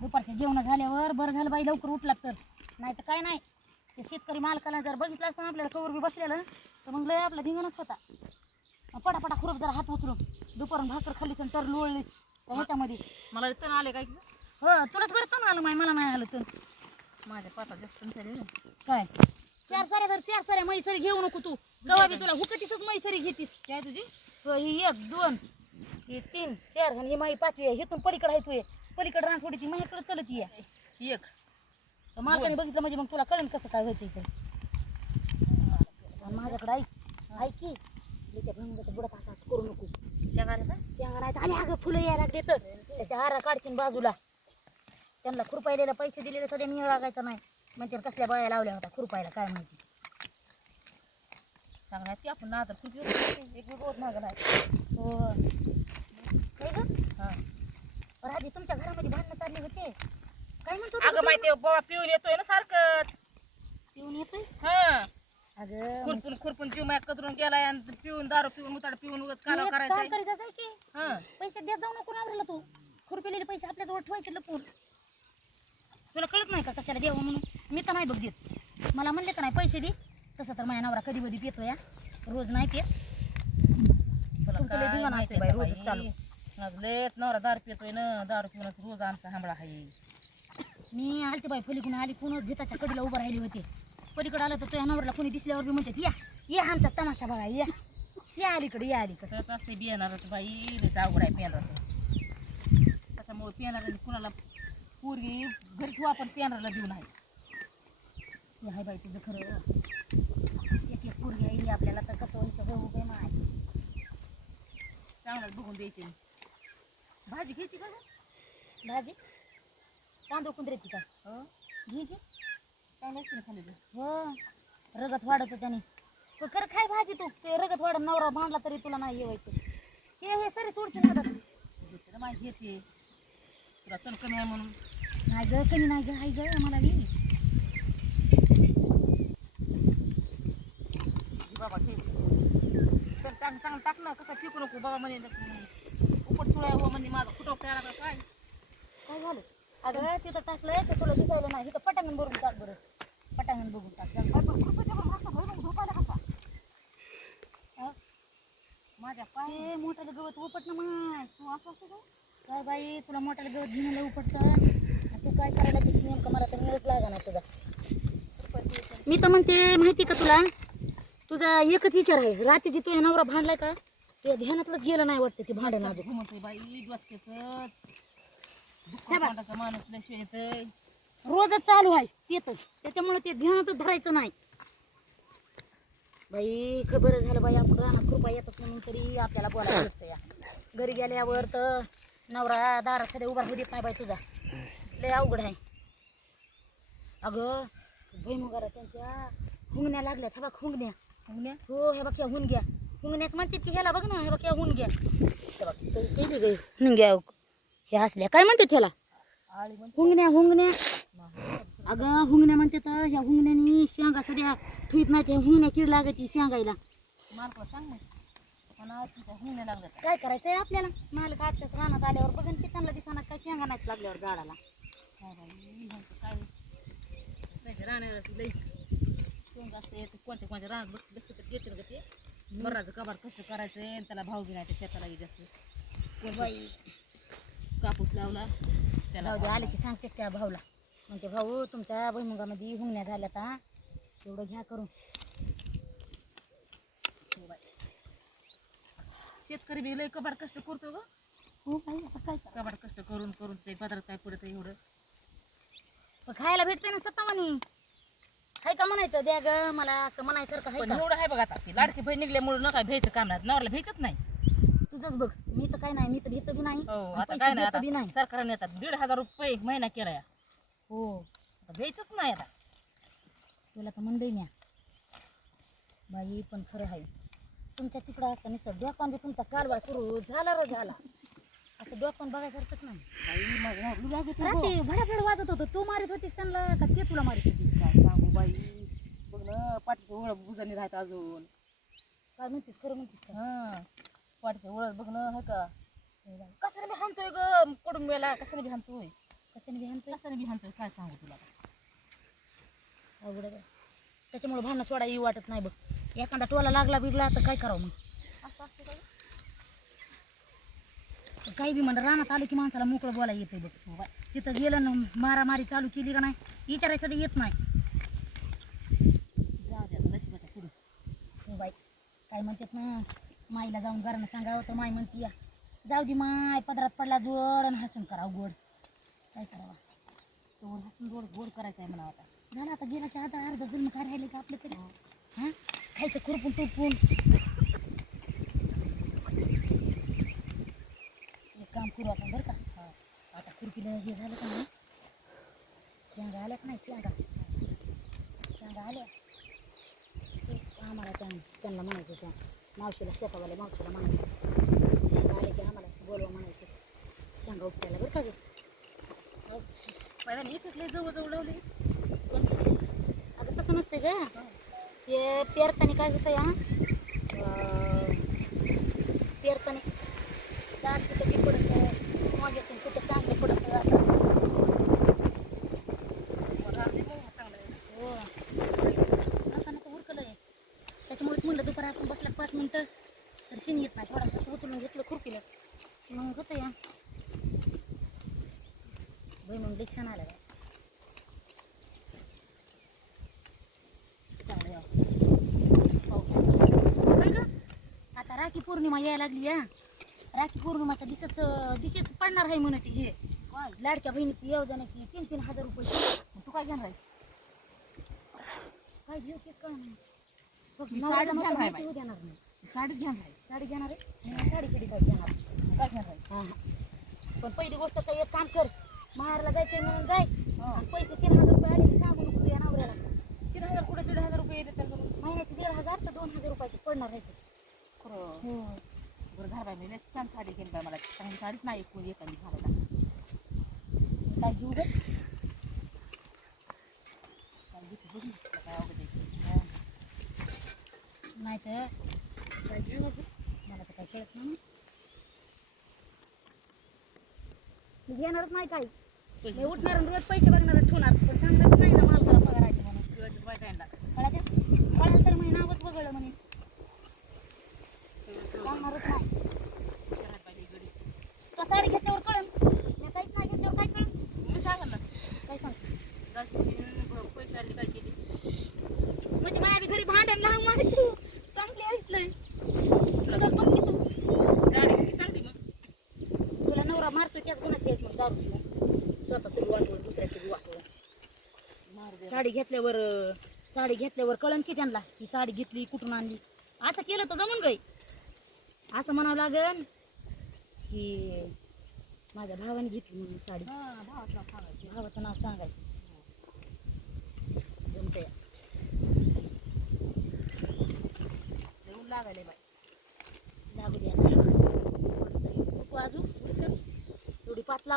दुपारच्या जेवण झाल्यावर बरं झालं बाई लवकर उठला तर. नाही तर काय नाही. ते शेतकरी मालकाला जर बघितलं असतं ना आपल्याला कवर बी बसलेलं तर मग लय आपला धिंगणच होता. पटापटा खुरप जरा हात उचलून दुपारून भाकर खाल्लीस आणि तर लोळलीस त्या ह्याच्यामध्ये. मला तण आले काय हो तुलाच बरं तण आलं माय मला नाही आलं तर माझ्या पाता जास्त तण. काय? चार साऱ्या तर चार साऱ्या मैसरी घेऊ नको तू. कवा बी तुला हुकतीसच मैसरी घेतीस. काय तुझी? हो, ही एक दोन ही तीन चार आणि ही माई पाचवी आहे. हिथून पलीकडे आहे तू ये पलीकडे रान थोडी ती ये एक. मालकाने बघितलं म्हणजे मग तुला कळेल कसं काय इथे आणि माझ्याकडे ऐक. ऐक की. मी त्या भंगाच्या बुडात असं असं करू नको. शेंगाऱ्याचा शेंगा नाही तर आले अगं फुलं यायला लागले तर त्याच्या हारा काढतील बाजूला. त्यांना खुरपायलेला पैसे दिलेले सध्या मी लागायचं नाही. म्हणजे कसल्या बाया लावल्या होत्या खुरपायला काय माहिती. चांगला ती आपण ना तर खूप एक रोज मागं नाही. हो हां. आधी तुमच्या घरामध्ये भांडणं चालले होते? काय म्हणतो अगं माहिती बाबा पिऊन येतोय ना सारखंच. येऊन येतोय? हा. अगं खुरपून खुरपून जीव माया कतरून गेलाय आणि पिऊन दारू पिऊन मुताड पिऊन उगत कालव एक काम करायचंय करायचं आहे की? हा. पैसे देत जाऊ नको आवरला तू. खुरपेलेले पैसे आपल्याजवळ ठेवायचे लपून. तुला कळत नाही का कशाला द्यावं म्हणून? मी तर नाही बघ देत. मला म्हणले का नाही पैसे दे. तसं तर माझ्या नवरा कधी कधी पितो या रोज नाही पित. तुला तुमचं लय काय धिंगाणा माहिती असते बाई, आहे का रोजच चालू. लयच नवरा दारू पितोय ना दारू पिऊनच रोज आमचा हांबळा आहे. मी आलते बाई पलीकडून आली कोण भिताच्या कडीला उभं राहिली होते. पलीकडे आलं तर तुझ्या नवऱ्याला कोणी दिसल्यावर बी म्हणतात या या आमचा तमाशा बघा या. या अलीकडे या अलीकडे. तसंच असते बियाणारच बाई लयच अवघड आहे पेनाचं. त्याच्यामुळे पेनाराने कुणाला पोरगी घरी ठेवू आपण पेनारला देऊ नाही. हे हाय बाई तुझं खरं. एक एक पोरगी आहे आपल्याला तर कसं व्हायचं हो काय माय चांगलंच बघून द्यायचे. भाजी घ्यायची का? भाजी? तांदूळ कुंदऱ्याची का हो? घे घे. चांगलं असते ना खाल्लेलं हो. रगत वाढत त्याने. पण खरं काय भाजी तू? ते रगत वाढत नवरा बांधला तरी तुला नाही येवायचं हे हे सरी सोडते ना हातात. घेते ना माहिती घेते तुला तण कमी आहे म्हणून. नाही ग कमी नाही ग हाय ग घे बाबा तर टाक चांगलं टाक ना. कसं फेकू नको बाबा म्हणजे उपट सुळ्या हो म्हणजे माझा. फुटो प्यारा का काय? काय झालं? अगं तिथं टाकलंय ते तुला दिसायला नाही. तिथं पटांगण भरून टाक बरं. पटांगण बघून टाक. जा. काय भरून झोपायला कसा? हा? माझ्या पाय ते मोठ्याला गवत उपट ना तू असं असतं का? काय बाई तुला मोठ्याला गवत घेऊन उपटतं? तू काय करायला दिस नेमकं? मला तर मिळत लागा ना तुझा. मी तर म्हणते माहिती का तुला? तुझा एकच विचार आहे. रात्रीची तुझ्या नवरा भांडलाय का? तुझ्या ध्यानातलंच गेलं नाही वाटतं ते भांडण माझं घुमतोय बाई डोसक्याच. दुःखाचा माणूस येतय रोजच चालू आहे तेच त्याच्यामुळे ते ध्यानातच धरायचं नाही. बाई खबर झालं बाई आपण रानात कृपा येतात म्हणून तरी आपल्याला बोलायला लागतं या. घरी गेल्यावर तर नवरा दारात सध्या उभा होऊ देत नाही बाई तुझा. लय अवघड आहे. अगं भैमुगारा त्यांच्या हुंगण्या लागल्यात. हे बघ हुंगण्या. हुंगण्या? हो हे बघ ह्या हुंग्या. हुंगण्याच म्हणतात की ह्याला बघ ना हे बघ ह्या हुंग्या. हे बघ ते हुंग्या हे असल्या काय म्हणते. त्याला हुंगण्या हुंगण्या. अगं हुंगण्या म्हणते तर ह्या हुंगण्यानी शेंगा सध्या ठुईत नाही त्या हुंगण्या कीड लागते शेंगायला. मालकाला सांग हुंगण्या काय करायचंय आपल्याला? मालक आठशात रानात आल्यावर बघन की त्यांना दिसणार काय शेंगा नाहीत लागल्यावर झाडाला. काय राहण्याला लई असते कोणत्या कोणत्या राहत बघ लक्ष तर देते ना ते. बराचं कबाड कष्ट करायचं आणि त्याला भाव नाही त्या शेताला जास्त. बाई कापूस लावला. त्याला जाऊ दे भाव आले. की सांगते त्या भाऊला. म्हणते भाऊ तुमच्या भुईमुगामध्ये हुंगण्या झाल्यात हा. तेवढं घ्या करून. शेतकरी बी लय कबाड कष्ट करतो ग. हो बाई आता काय कबाड कष्ट करून करून ते पदार्थ काय पडत एवढं. पण खायला भेटते ना सत्ता म्हणे हाय का म्हणायचं? द्या ग मला असं म्हणायसारखं हाय पण का? एवढं आहे बघा आता ती लाडकी बहीण निघल्यामुळे नका भ्यायचं काम नाही नवऱ्याला भ्यायचंच नाही. तुझंच बघ. मी तर काय नाही मी तर भेट बी नाही हो आता पैसे काय नाही देत आता नाही. सरकारने आता दीड हजार रुपये महिना केला हो. आता भ्यायचंच नाही आता. तुला तर म्हणलंय म्या. बाई पण खरं आहे. तुमच्या तिकडं असं नुसतं डोकान बी तुमचा कालवा सुरू झाला रो झाला. असं डोकान बघायसारखंच नाही. बाई माझं नाव रुला घेतो रात्री भडाभड वाजत होतं. तू मारित होतीस त्यांना का ते तुला मारित होती? काय सांगू बाई? बघ ना पाठीचं ओळख बुजाने राहत अजून. काय म्हणतीस? खरं म्हणतीस का? हा. पाठीचं ओळख बघ ना है का कशाने बी हाणतोय ग? मेला कशाने बी हाणतोय? कशाने बी हाणतोय कशाने बी हाणतोय? काय सांगू तुला? अवघड. त्याच्यामुळे भांडणं सोडा येऊ वाटत नाही बघ. एखादा टोला लागला बिगला तर काय करावं मग? असं असतं का? काही बी म्हणा रानात आलं की माणसाला मोकळं बोलायला येते बघ. तिथं गेलं ना मारामारी चालू केली का नाही विचारायचं तर येत नाही. जाऊ द्या नशिबाच्या पुढे. बाई काय म्हणतात ना? माईला जाऊन घरानं सांगावं तर माई म्हणती या जाऊ दे माय पदरात पडला जोड आणि हसून करावं गोड काय करावं? तोवर हसून गोड गोड करायचं आहे मला आता. झालं आता गेला की आता अर्धा जन्म काय राहिले का आपलं तरी हां? खायचं खुरपून टुरपून एक काम करू आपण बरं का? हा. आता खुरपीला हे झालं का नाही? शेंगा आल्या का नाही शेंगा? शेंगा आल्या? आम्हाला त्यांना म्हणायचं त्या मावशीला शेतावाल्या मावशीला म्हणायचं. शेंगा आल्या की आम्हाला बोलवा म्हणायचं. शेंगा उपटायला बरं का गं? पहिला एकच लय जवळ लावले? अगं तसं नसते ग. ते पेरताना काय होतं या पेरताना कुठं बी पडत मागे कुठं चांगलं पडत असं चांगलं आहे हो नका नका उरकलं आहे त्याच्यामुळेच आपण बसल्या पाच मिनटं तर शिन येत नाही. थोडा तसं उचलून घेतलं खुरपीला. मग होतं या. बाई मग छान आलं चांगलं हो. का? आता राखी पौर्णिमा यायला लागली या राखी पौर्णिमाच्या दिसच दिशेच पडणार आहे म्हणत हे. लाडक्या बहिणीची येऊ जाण्याची तीन तीन हजार रुपये. तू काय घेणार आहेस? काय घेऊ तेच का नाही. मी साडीच मात्र घेणार आहे माहिती होऊ देणार नाही. साडीच घेणार आहे साडी घेणार आहे? साडी कधी काय घेणार मग काय घेणार आहे? हा, हा. पण पहिली गोष्ट काय एक काम कर माहेरला जायचंय म्हणून जाय. हा. आणि पैसे तीन हजार रुपये आले की सांगू नको या नवऱ्याला. तीन हजार कुठे दीड हजार रुपये येते त्याला महिन्याचे दीड हजार तर दोन हजार रुपयाचे पडणार आहे खरं? हो. बरं झालं बाई मी लय छान साडी घेईन बाई मला. चांगली साडीच नाही कोणी येताना घालायला काय घेऊ ग काय घेते बघ ना, तुला काय अवघड आहे. नाही तर? मला तर काय कळत नाही. मी घेणारच नाही मी पैसे. उठणार आणि रोज पैसे बघणार आणि ठेवणार. पण सांगणार नाही ना मालकाला पगार आहे म्हणून. कळायचं तर मी नावच म्हणे. सांगणारच नाही तो साडी घेतल्यावर कळन मी काहीच नाही घेतल्यावर काय कळन मी सांगा ना काय सांग पैसे आले काय केली म्हणजे माझ्या बी घरी भांडण लहान मारी तू चांगली आहेस नाही तुला जर बघ की तू गाडी किती चालते मग तुला नवरा मारतो त्याच गुणाची आहेस मग? दारू. स्वतःचं बी वाटवून दुसऱ्याचं बी साडी घेतल्यावर साडी घेतल्यावर कळन की त्यांना ही साडी घेतली कुठून आणली? असं केलं तर जमून गाई असं म्हणावं लागन की माझ्या भावाने घेतली म्हणून साडी. भावाचं नाव सांगायचं. जमतंय. लागायले बाई. लागू द्या পাতলা